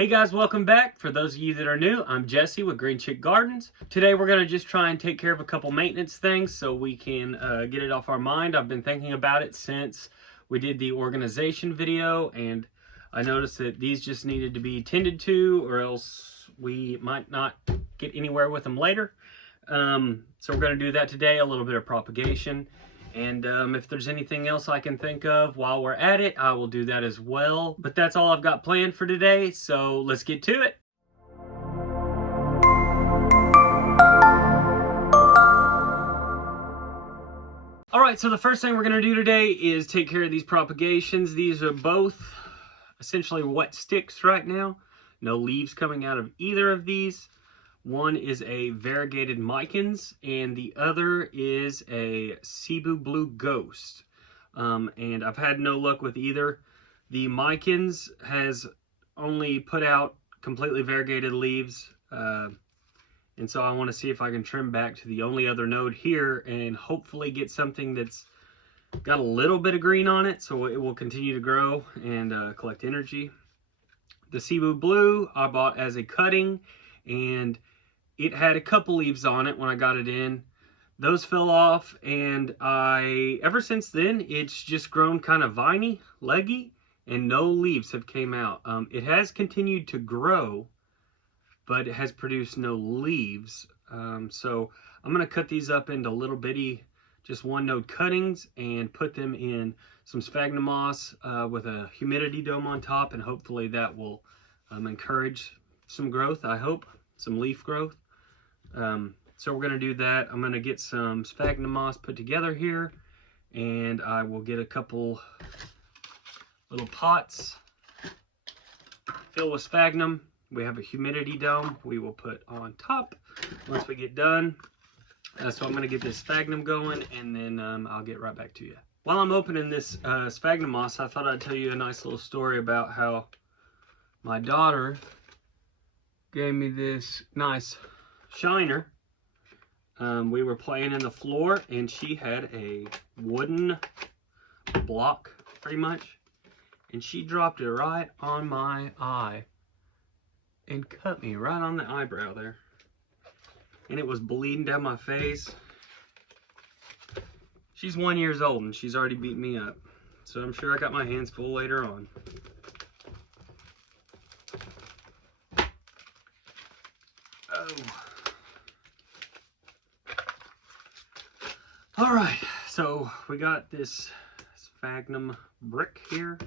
Hey guys, welcome back. For those of you that are new, I'm Jesse with Green Chick Gardens. Today we're going to just try and take care of a couple maintenance things so we can get it off our mind. I've been thinking about it since we did the organization video, and I noticed that these just needed to be tended to, or else we might not get anywhere with them later. So we're going to do that today, a little bit of propagation. And if there's anything else I can think of while we're at it, I will do that as well. But that's all I've got planned for today, so let's get to it. All right, so the first thing we're going to do today is take care of these propagations. These are both essentially wet sticks right now. No leaves coming out of either of these. One is a Variegated Micans, and the other is a Cebu Blue Ghost. And I've had no luck with either. The Micans has only put out completely variegated leaves, and so I want to see if I can trim back to the only other node here and hopefully get something that's got a little bit of green on it so it will continue to grow and collect energy. The Cebu Blue I bought as a cutting, and it had a couple leaves on it when I got it in. Those fell off, and ever since then, it's just grown kind of viney, leggy, and no leaves have came out. It has continued to grow, but it has produced no leaves. So I'm going to cut these up into little bitty, just one node cuttings, and put them in some sphagnum moss with a humidity dome on top, and hopefully that will encourage some growth, I hope, some leaf growth. So we're going to do that. I'm going to get some sphagnum moss put together here, and I will get a couple little pots filled with sphagnum. We have a humidity dome we will put on top once we get done. So I'm going to get this sphagnum going, and then I'll get right back to you. While I'm opening this sphagnum moss, I thought I'd tell you a nice little story about how my daughter gave me this nice shiner. We were playing in the floor, and she had a wooden block, pretty much, and she dropped it right on my eye and cut me right on the eyebrow there, and it was bleeding down my face. She's 1 year old, and she's already beat me up, so I'm sure I got my hands full later on. Oh. All right, so we got this sphagnum brick here,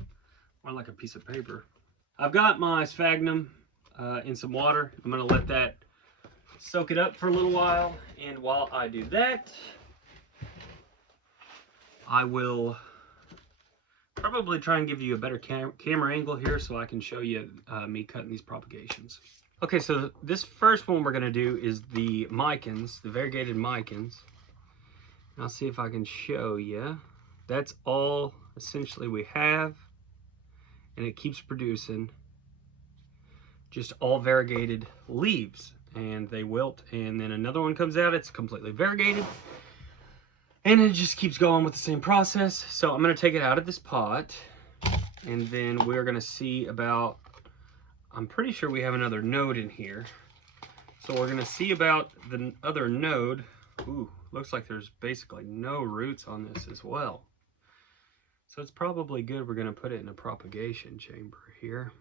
or like a piece of paper. I've got my sphagnum in some water. I'm gonna let that soak it up for a little while, and while I do that, I will probably try and give you a better camera angle here so I can show you me cutting these propagations. Okay, so this first one we're gonna do is the Micans, the Variegated Micans. I'll see if I can show you. That's all essentially we have, and it keeps producing just all variegated leaves, and they wilt, and then another one comes out, it's completely variegated, and it just keeps going with the same process. So I'm going to take it out of this pot, and then we're going to see about, I'm pretty sure we have another node in here, so we're going to see about the other node. Ooh, looks like there's basically no roots on this as well. So it's probably good we're going to put it in a propagation chamber here.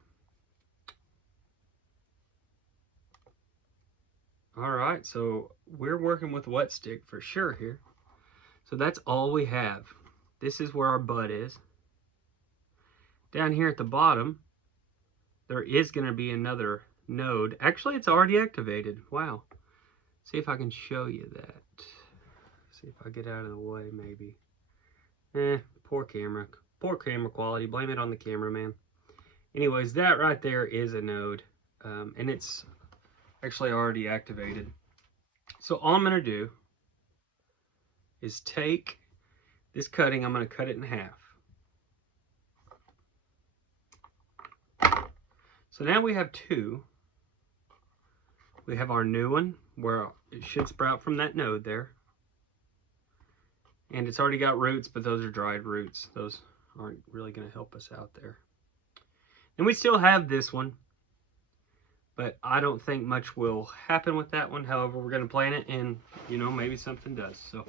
All right, so we're working with wet stick for sure here. So that's all we have. This is where our bud is. Down here at the bottom, there is going to be another node. Actually, it's already activated. Wow. See if I can show you that. See if I get out of the way, maybe. Poor camera quality. Blame it on the cameraman. Anyways, that right there is a node, and it's actually already activated. So all I'm going to do is take this cutting, I'm going to cut it in half. So now we have two. We have our new one where it should sprout from that node there. And it's already got roots, but those are dried roots. Those aren't really going to help us out there. And we still have this one. But I don't think much will happen with that one. However, we're going to plant it and, you know, maybe something does. So,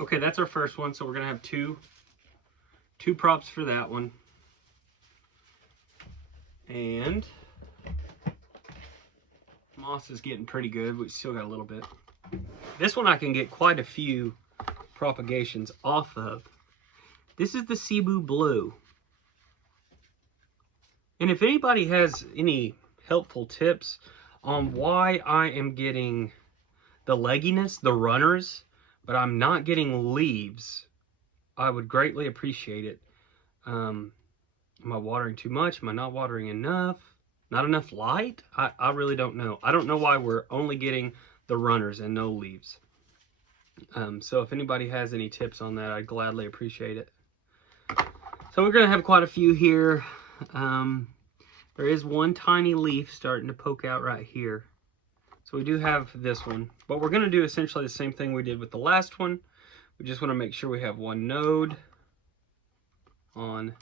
okay, that's our first one. So we're going to have two props for that one. And moss is getting pretty good. We still got a little bit. This one I can get quite a few propagations off of. This is the Cebu Blue. And if anybody has any helpful tips on why I am getting the legginess, the runners, but I'm not getting leaves, I would greatly appreciate it. Am I watering too much? Am I not watering enough? Not enough light? I really don't know. I don't know why we're only getting the runners and no leaves. So if anybody has any tips on that, I'd gladly appreciate it. So we're going to have quite a few here. There is one tiny leaf starting to poke out right here. So we do have this one. But we're going to do essentially the same thing we did with the last one. We just want to make sure we have one node on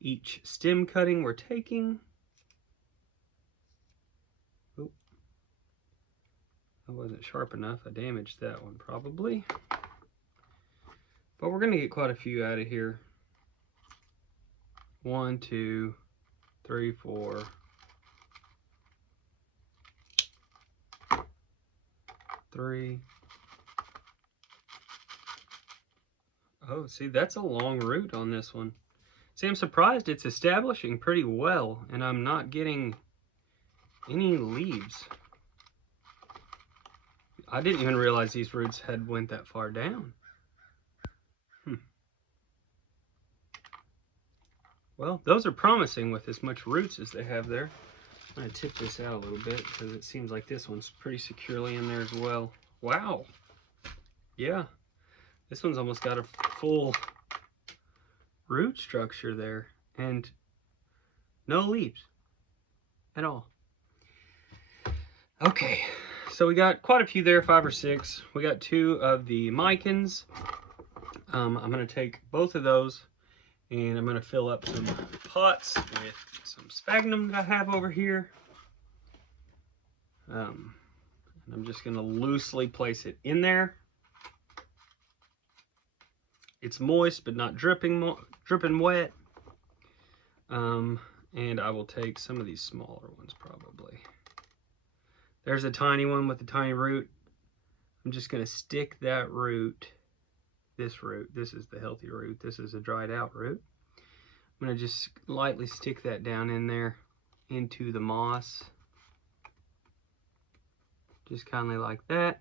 each stem cutting we're taking. Oh, that wasn't sharp enough. I damaged that one probably. But we're going to get quite a few out of here. 1, 2, 3, 4. 3. Oh, see, that's a long root on this one. See, I'm surprised it's establishing pretty well, and I'm not getting any leaves. I didn't even realize these roots had went that far down. Well, those are promising with as much roots as they have there. I'm going to tip this out a little bit because it seems like this one's pretty securely in there as well. Wow. Yeah. This one's almost got a full root structure there and no leaves at all. Okay, so we got quite a few there, 5 or 6. We got 2 of the Micans. I'm going to take both of those and I'm going to fill up some pots with some sphagnum that I have over here. And I'm just going to loosely place it in there. It's moist but not dripping wet. And I will take some of these smaller ones probably. There's a tiny one with a tiny root. I'm just going to stick that root, this is the healthy root, this is a dried out root. I'm going to just lightly stick that down in there into the moss. Just kind of like that.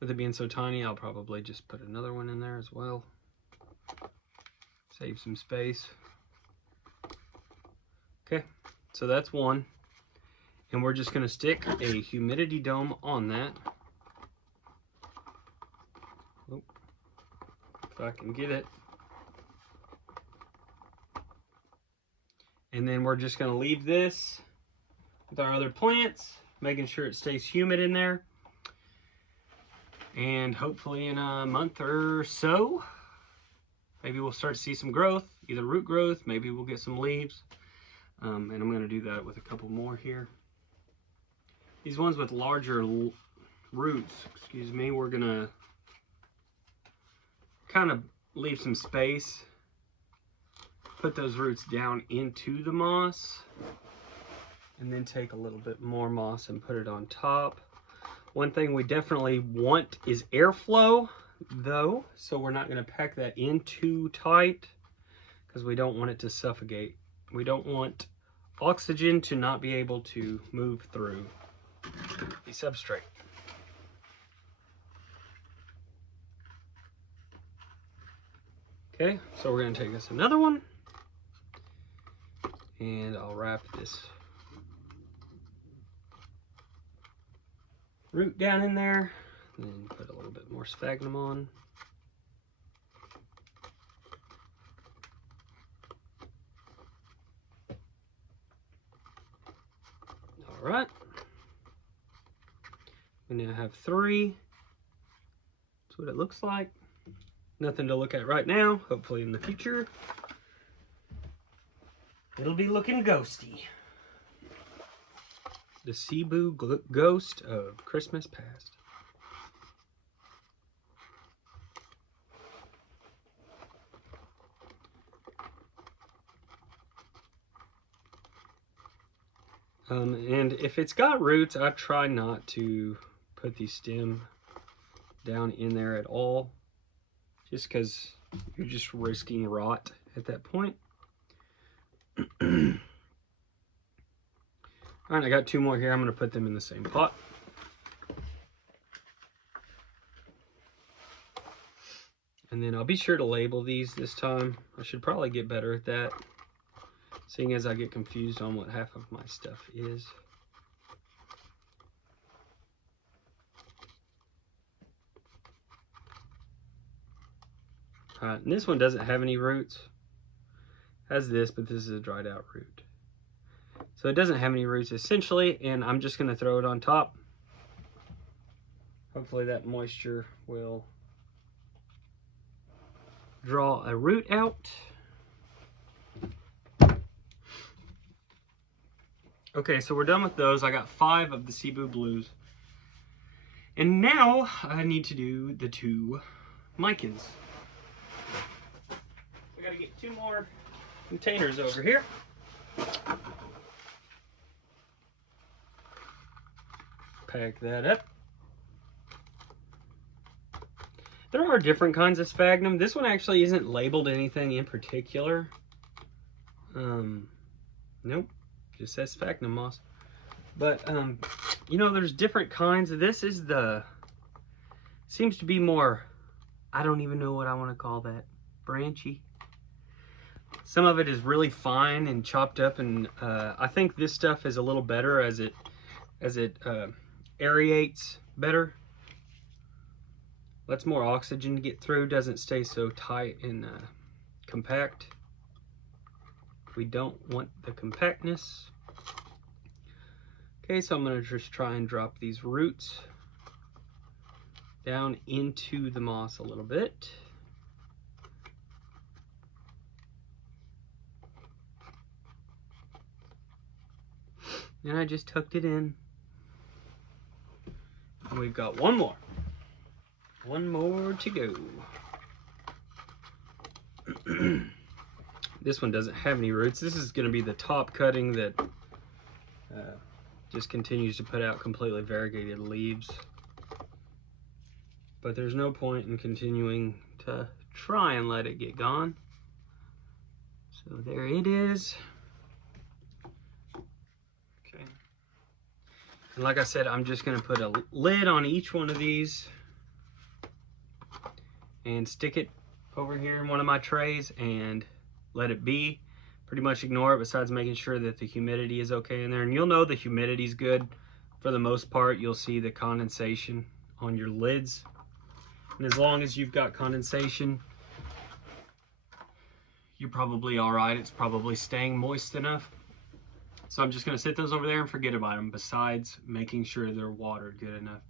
With it being so tiny, I'll probably just put another one in there as well. Save some space. Okay, so that's one. And we're just going to stick a humidity dome on that. Oh, if I can get it. And then we're just going to leave this with our other plants, making sure it stays humid in there. And hopefully in a month or so, maybe we'll start to see some growth, either root growth, maybe we'll get some leaves. And I'm going to do that with a couple more here. These ones with larger roots, excuse me, we're going to kind of leave some space, put those roots down into the moss, and then take a little bit more moss and put it on top. One thing we definitely want is airflow, though, so we're not going to pack that in too tight because we don't want it to suffocate. We don't want oxygen to not be able to move through the substrate. Okay, so we're going to take us another one, and I'll wrap this root down in there, and then put a little bit more sphagnum on. All right. We now have 3. That's what it looks like. Nothing to look at right now. Hopefully in the future, it'll be looking ghosty. The Cebu Ghost of Christmas Past. And if it's got roots, I try not to put the stem down in there at all, just because you're just risking rot at that point. All right, I got 2 more here. I'm going to put them in the same pot. And then I'll be sure to label these this time. I should probably get better at that, seeing as I get confused on what half of my stuff is. And this one doesn't have any roots. It has this, but this is a dried out root. So it doesn't have any roots essentially, and I'm just going to throw it on top. Hopefully that moisture will draw a root out. Okay, so we're done with those. I got 5 of the Cebu Blues. And now I need to do the 2 Micans. We gotta get 2 more containers over here. Pack that up. There are different kinds of sphagnum. This one actually isn't labeled anything in particular. Nope, just says sphagnum moss. But you know, there's different kinds. This is seems to be more, I don't even know what I want to call that, branchy. Some of it is really fine and chopped up, and I think this stuff is a little better as it aerates better. Lets more oxygen get through, doesn't stay so tight and compact. We don't want the compactness. Okay, so I'm going to just try and drop these roots down into the moss a little bit. And I just tucked it in. And we've got 1 more. 1 more to go. This one doesn't have any roots. This is going to be the top cutting that just continues to put out completely variegated leaves. But there's no point in continuing to try and let it get gone. So there it is. Okay. And like I said, I'm just going to put a lid on each one of these and stick it over here in one of my trays and let it be. Pretty much ignore it, besides making sure that the humidity is okay in there. And you'll know the humidity is good for the most part. You'll see the condensation on your lids. And as long as you've got condensation, you're probably all right. It's probably staying moist enough. So I'm just going to sit those over there and forget about them, besides making sure they're watered good enough.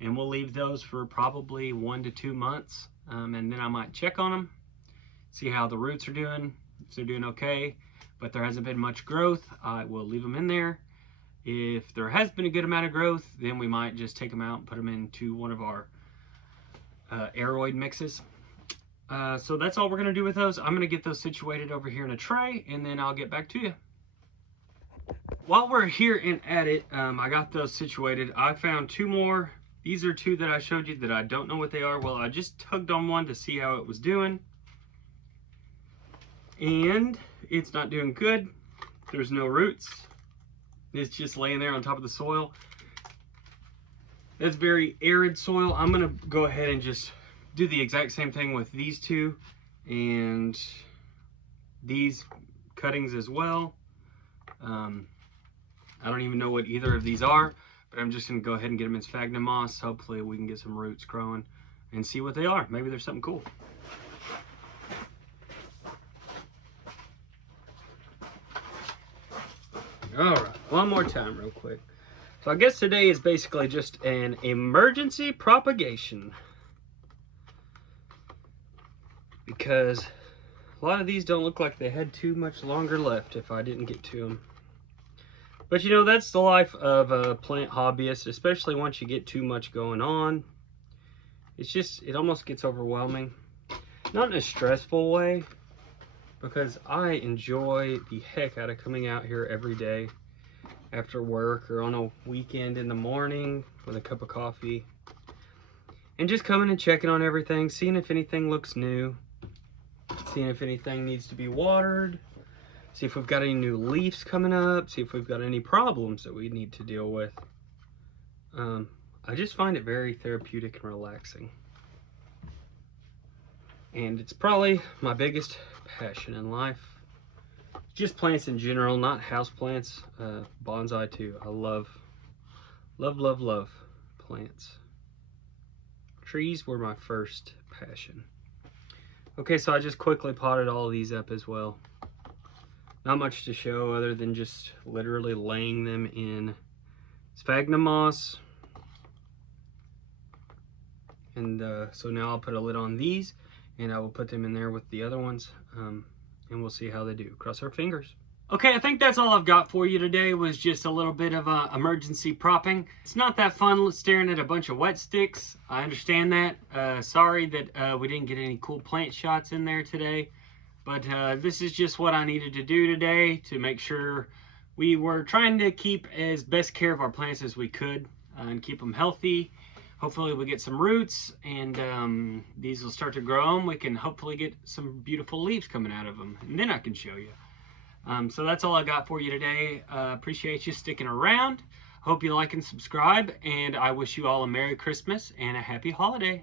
And we'll leave those for probably 1 to 2 months. And then I might check on them, see how the roots are doing. If they're doing okay, but there hasn't been much growth, I will leave them in there. If there has been a good amount of growth, then we might just take them out and put them into one of our aeroid mixes. So that's all we're going to do with those. I'm going to get those situated over here in a tray, and then I'll get back to you. While we're here and at it, I got those situated. I found 2 more. These are 2 that I showed you that I don't know what they are. Well, I just tugged on one to see how it was doing. And it's not doing good. There's no roots. It's just laying there on top of the soil. That's very arid soil. I'm gonna go ahead and just do the exact same thing with these 2 and these cuttings as well. I don't even know what either of these are, but I'm just gonna go ahead and get them in sphagnum moss. Hopefully we can get some roots growing and see what they are. Maybe there's something cool. All right, one more time real quick. So I guess today is basically just an emergency propagation, because a lot of these don't look like they had too much longer left if I didn't get to them. But you know, that's the life of a plant hobbyist, especially once you get too much going on. It almost gets overwhelming. Not in a stressful way, because I enjoy the heck out of coming out here every day after work or on a weekend in the morning with a cup of coffee and just coming and checking on everything, seeing if anything looks new, seeing if anything needs to be watered, see if we've got any new leaves coming up, see if we've got any problems that we need to deal with. I just find it very therapeutic and relaxing. And it's probably my biggest passion in life. Just plants in general, not house plants. Bonsai too. I love plants. Trees were my first passion. Okay, so I just quickly potted all of these up as well. Not much to show other than just literally laying them in sphagnum moss. And so now I'll put a lid on these, and I will put them in there with the other ones, and we'll see how they do. Cross our fingers. Okay, I think that's all I've got for you today, was just a little bit of emergency propping. It's not that fun staring at a bunch of wet sticks. I understand that. Sorry that we didn't get any cool plant shots in there today, but this is just what I needed to do today to make sure we were trying to keep as best care of our plants as we could and keep them healthy. Hopefully we get some roots, and these will start to grow them. We can hopefully get some beautiful leaves coming out of them, and then I can show you. So that's all I got for you today. Appreciate you sticking around. Hope you like and subscribe, and I wish you all a Merry Christmas and a Happy Holiday.